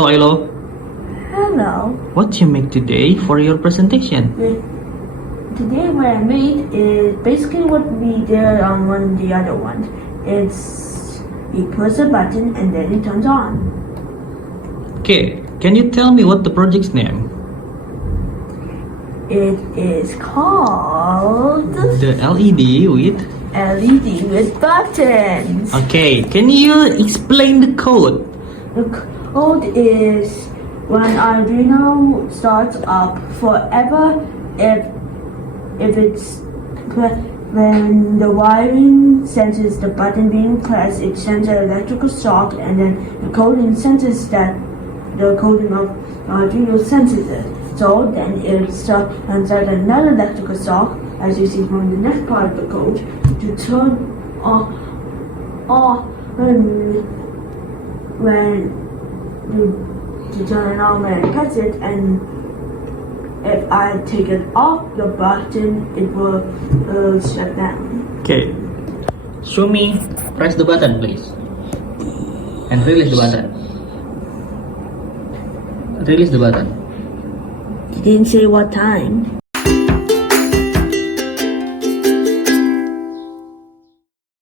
Hello, hello. Hello. What you make today for your presentation? Today what I made is basically what we did on the other one. It's you press a button and then it turns on. Okay, can you tell me what the project's name? It is called The LED with... LED with buttons. Okay, can you explain the code? The code is when Arduino starts up forever if it's when the wiring senses the button being pressed, it sends an electrical shock, and then the coding senses that the coding of Arduino senses it. So then it sends out another electrical shock, as you see from the next part of the code, to turn on when to turn it on when I press it, and if I take it off the button, it will shut down. Okay, show me. Press the button, please, and release the button. Release the button. You didn't say what time.